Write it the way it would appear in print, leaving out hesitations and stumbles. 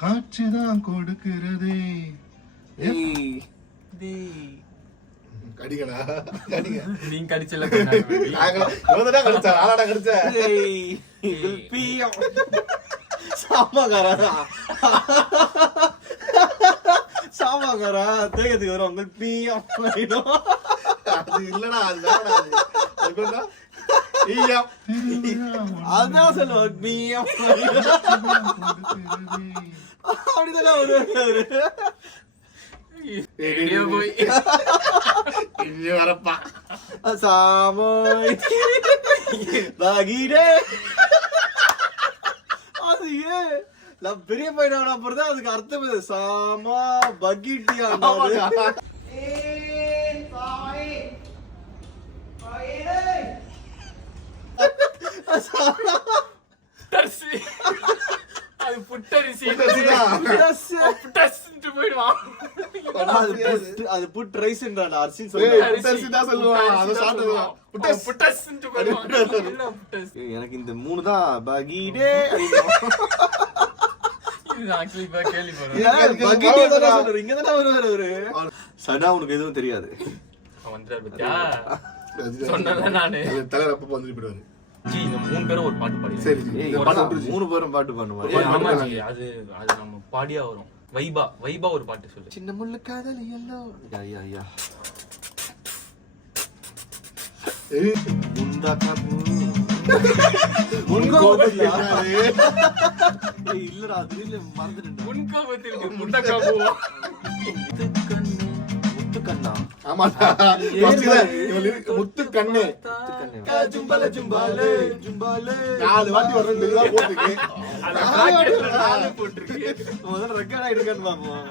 காட்சிதான் கொடுக்கிறதே. கடிக்கடா கடிக்க. நீங்க கடிச்சல கடிச்சா ஆளாடா கடிச்ச. சாமாக்காரா சாமாக்காரா தேகத்துக்கு வரும் அவங்க பிஎம் அது இல்லடா அது வேறடா அது. அதான் சொல்லுவாங்க பிஎம் அப்படிதான் வருவாரு. போய் இங்க வரப்பா சாமோய் பாகிடே. அது ஏன் நான் பெரிய பையனான அப்புறம் தான் அதுக்கு அர்த்தம் இது. சாமா பகிட்டியா அது புட்டரிசி புட்டஸ்ன்னு போயிடுவான். அது புட் ரைஸ்ன்றாடா அரிசி சொல்லுவான். அதை சாப்பிடுவான். புட்டஸ்ன்னு போயிடுவான். எனக்கு இந்த மூணு தான் பகிடே. சனா உனக்கு எதுவும் தெரியாது. இந்த 3 பேரும் ஒரு பாட்டு பாடி. சரி 3 பேரும் பாட்டு பண்ணுவாங்க. அது நம்ம பாடியா வரும். வைபா ஒரு பாட்டு சொல்லு. சின்ன முள்ளு காதல் எல்லாம் ஐயா ஐயா இல்லடா அது இல்ல மறந்துட்டேன். முன்கோபத்திற்கு முண்டக்கா போவா. முத்துக்கண்ணா ஆமாடா முத்து கண்ணு ஜும்பாலே ஜும்பாலே ஜும்பாலே 4 வாட்டி வரணும் தெளிவா போட்டுருக்கு. போட்டிருக்கு. முதல்ல ரெக்கார்ட் ஆயிட்டு இருக்கான்னு பாப்போம்.